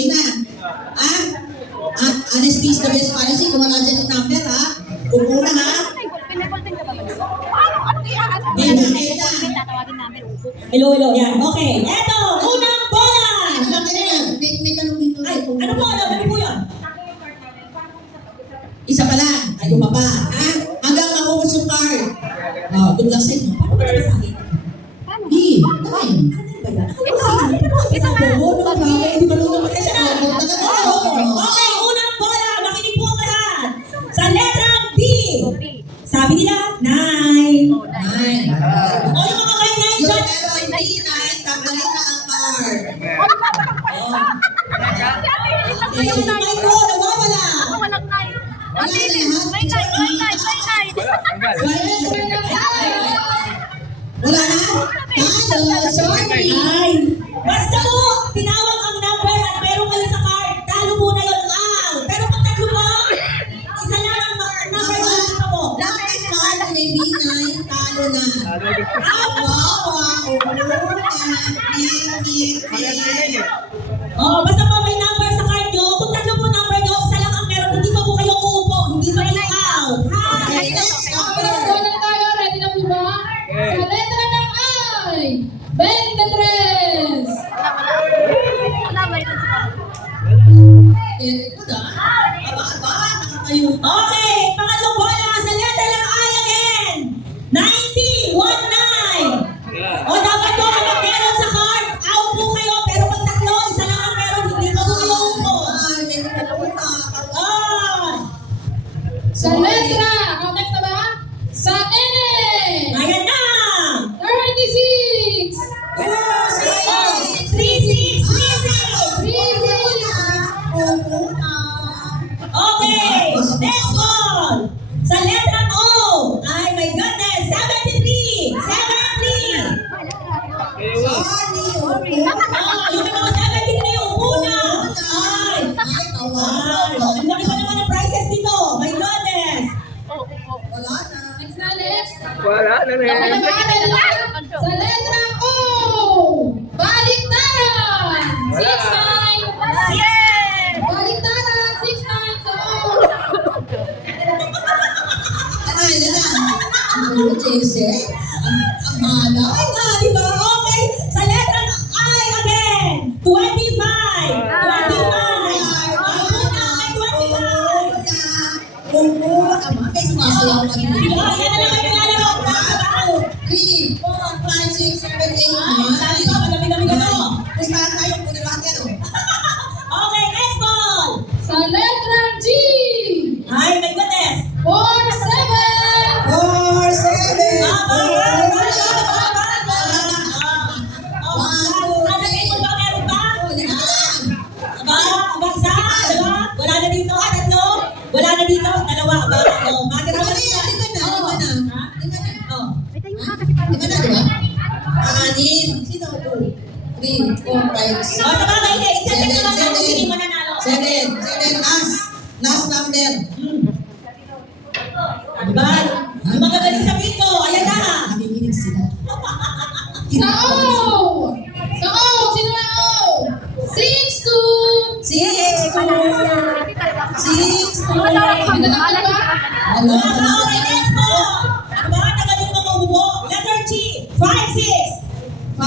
game na. Ha? Honesty is the best policy. Kung wala dyan yung number, ha? Upo na, ha? Game na. Hello. Yan. Okay. Eto, unang bola. May tanong dito. Ay, ano po? Ano po yun? Isa pa lang. Tayo pa ba? Ha? Hanggang maubos yung card. Oh, good luck sa inyo. Paano ba naman sa akin? Di. Okay, unang bola. Makinig po ang lahat. Sa letrang B. Sabi nila, 9. O yung mga kay 9 dyan. Tanggalin na ang card. Yung mic ko, nawawala. Wala na? Talo, sorry. Ay, basta po, tinawag ang number at meron kayo sa card. Talo po na yun, out. Pero pag tatlo po, isa lang ang number na gusto mo. Bakit card may B9, talo na. Oh, basta po may number sa card nyo. Kung tatlo po number nyo, isa lang ang meron. Hindi pa po kayo uupo. Hindi pa kayo out. Okay, next number. Ready na po ba? Sa letra ng I, 23! Okay, pangatlong bola sa letra ng I again. 90, 19. O dapat po kapag meron sa card, out po kayo. Pero pag tatlo, isa lang ang meron. Hindi pa po kayo uupo. Oh, Sa letra, next na ba? Sa N, ayan na. 36! 36. Okay, next one. Sa letra O. Ay, my goodness. 73. 73. Yung mga 73 yung una. Ay, ang laki pa naman ng prizes dito. My goodness. Next na, next. Wala na Sa letra O, baliktaran! 6-9! Yes! Baliktaran! 6-9 sa O! Ang hana. Ay, na, di ba? Okay. Sa letra ng I again. 25. 25. May sumasayaw ka din. Yan na lang ang nilalaro. 3, 4, 5, 6, 7, 8, 9. Sabi ko, malamig-lamig ano. Pustahan tayo kung lahat yan. Okay, next ball. Sa letra G, Ay, my goodness. 4-7! 4, 7. Wala na dito, tatlo. Wala na dito, dalawa. Bakit naman dito? Anin. Sino po? 3, 4, 5, 6. O, sa bagay, i-check na lang kung sino mananalo. 7. Last number. Diba? Yung mga galing sa pito, ayan na. Nakikinig sila. Sa O! Sa O! Sino na O? 6-2! 6, 2. 6, 2. Ano na ba? Okay, next po. Ano ba? Tagalin mo mabubo. Letter G. 5, 6. 5,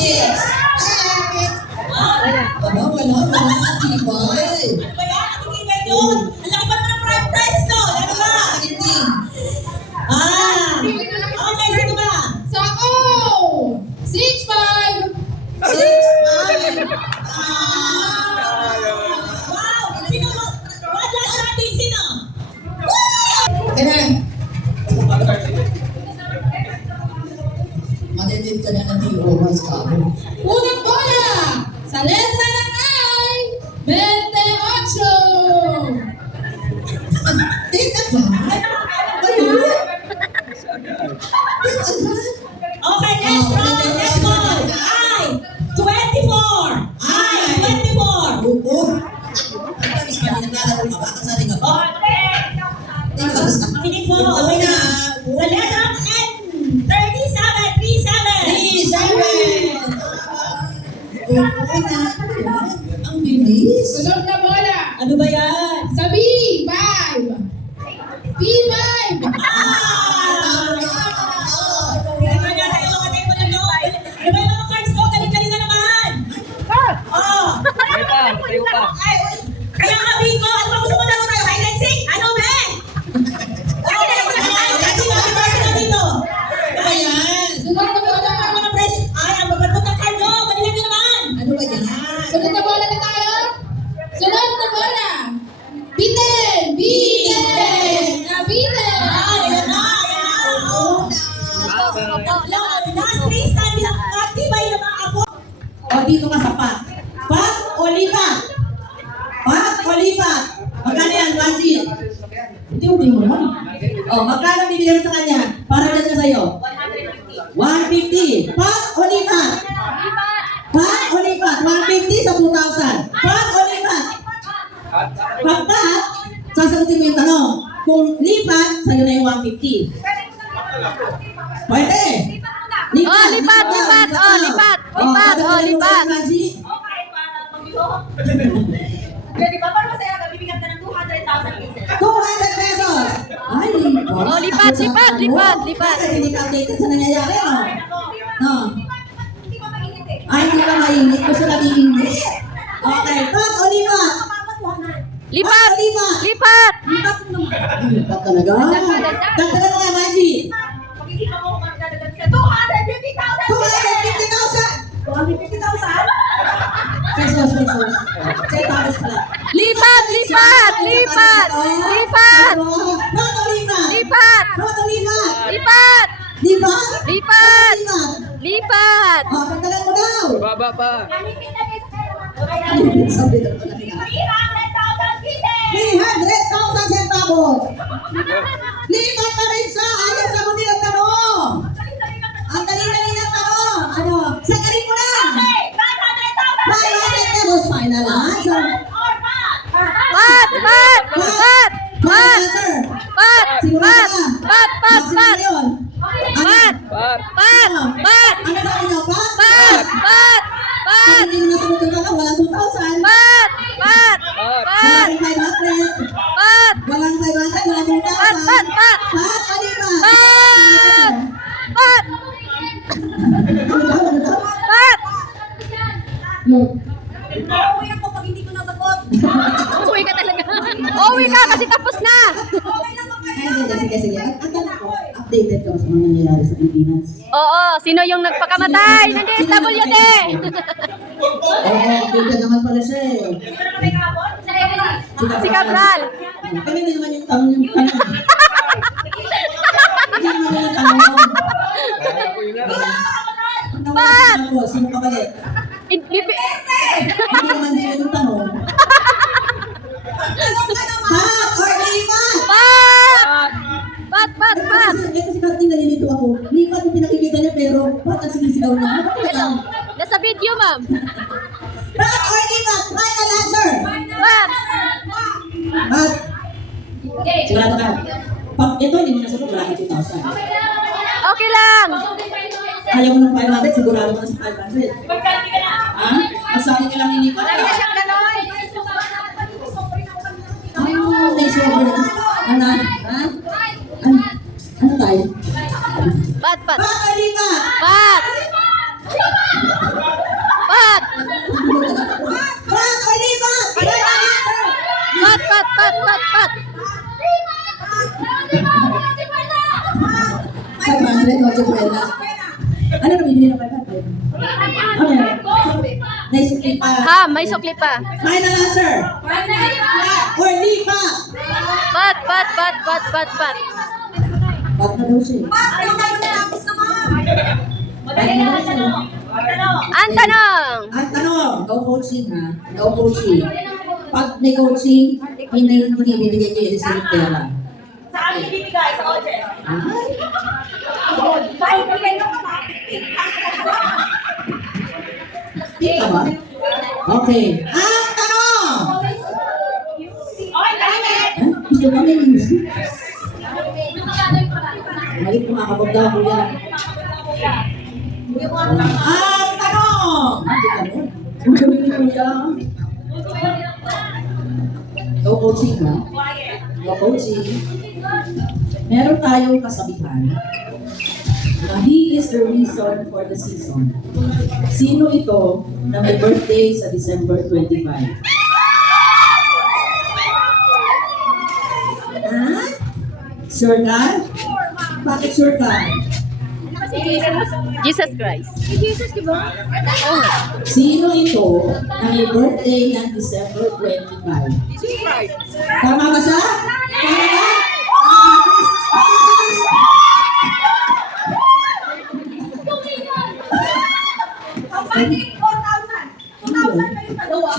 6. Wala. Tibay. Ano ba yan? Ang ibig yun? Ang laki pa naman ng prize no? Ano ba? Okay, sino ba? Sa O! 6-5! 6, 5. Wow! Sino? What last natin? Sino? Kaya bilis. Sunod na bola. Ano ba yan? Sa B5. B5. Ano ba yung mga cards ko? Galing-galing na naman! Oh! Ay, kaya nga, Biko, ano ba gusto mo laro tayo? Hide and seek? Ano, be? Okay, sino dito? Ano ba yan? Sunod na bola. Mga present. Ay, ang babatot ng card, oh! Galing na naman! Ano ba yan? Sunod na bola na tayo. Sunod na bola. Biten. Biten. Na biten. Ayan na! Oh! Last three stand lang. Matibay na mga ako. O, dito ka sa pat. Pat o lipat? Pat o lipat? Magkano yan, Banji? Unti-unti mo naman. O, magkano bibigyan mo sa kanya? Para dyan siya sa'yo. 150. Pat o lipat? Pat o lipat? 150 sa 2,000. Pat o lipat? Pag pat, sasagutin mo yung tanong. Kung lipat, sa'yo na yung 150. Pwede. Oh, lipat, lipat. Oh, lipat. Lipat, oh, lipat. Okay, para mag-iho. Pwede ba? Para masaya ka, bibigyan ka ng 200,000 pieces. 200 pesos! Ay, lipat. Oh, lipat, lipat, lipat, lipat. Bakit hindi ka updated sa nangyayari, no? No. Hindi ba mainit eh? Ay, hindi ka mainit. Gusto na diinit. Okay, pat o lipat? Lipat. Pat o lipat? Lipat. Lipat talaga. Dagdagan mo nga, Manji. Pag-isipan mo kung magdadagan siya. 250,000! 250,000! 250,000? Pesos, pesos. Centavos pala. Lipat, lipat, lipat. Lipat. Pat o lipat? Lipat. Pat o lipat? Lipat. Lipat? Lipat. Lipat? Lipat. O, pagdagan mo daw. Baba pa. Sabi na pala niya. 300,000 pieces! 300,000 centavos. Lipat pa rin siya. Ayaw sagutin ang tanong. Ang dali-dali ng tanong. Ano? Sagarin mo na. Okay, 500,000 500 pesos. Final answer. or not? Pat, pat, pat, Final pat, answer. pat, Sigurado pat, ka? pat, pat, Maximum pat, na yun. pat, Pat. pat, pat, Ano sabi niyo? Pat? pat, pat, Pag pat, hindi mo nasagot yung tanong, walang 2,000. pat, pat, pat, Walang 500. pat, Walang 500. Walang 2,000. pat, pat, pat, Pat o lipat? pat, pat, Ano daw? Ano daw? pat. Uuwi ako pag hindi ko nasagot. Uwi ka talaga. Uwi ka kasi tapos na. Okay lang ako. Ay, hindi. Sige, sige. Ang tanong ko, updated ka ba sa mga nangyayari sa Pilipinas? Oo, sino yung nagpakamatay ng DSWD? Oo, updated naman pala siya eh. Sino na may kahapon? Si Cabral. Kami na naman yung tanong yung tanong. Hindi naman yung tanong. Pat! Ako, sino ka balik? Hindi naman din yung tanong. Pat or lipat? Pat! Pat, pat, pat. Eh kasi kahit nalilito ako, lipat yung pinakikita niya pero pat ang sinisigaw niya. Hello. Nasa video, ma'am. Pat or lipat? Final answer! Pat! Pat! Sigurado ka. Pag ito hindi mo nasagot, wala kang 2,000. Okay lang. Ayaw mo ng 500, sigurado ka na sa 500. Magkalti ka na. Ha? Masabi ka lang nilipat ka. May sobrang na. Ano? Ha? Ano tayo? Pat, pat. Pat or lipat? Pat! Pat! Pat or lipat? Final answer! Pat, pat, pat, pat, pat. 500, no, Joella. Ano na bibili ng 500? Ano yan? Naisukli pa. Ha, may sukli pa. Final answer! Pat or lipat? Pat, pat, pat, pat, pat, pat. Pat na daw siya. Madali na ang tanong. Ang tanong. Ang tanong, no coaching ha? No coaching. Pag may coaching, hindi bibigyan niyo yung isang pera. Sa amin ibibigay, sa audience. Ay, Kahit bigay nyo ka ba? tika ba? Okay. Ang tanong! Okay, kalimit! Gusto ba may music? Malit mga kapag daw kuya. Ang tanong! Ang gawin ni kuya. coaching ba? No coaching. Meron tayong kasabihan na he is the reason for the season. Sino ito na may birthday sa December 25? Ha? Sure ka? Bakit sure ka? Jesus Christ. Sino ito na may birthday ng December 25? Tama ba siya? Tama ba? Ang 4,000. 2,000 kayo dalawa.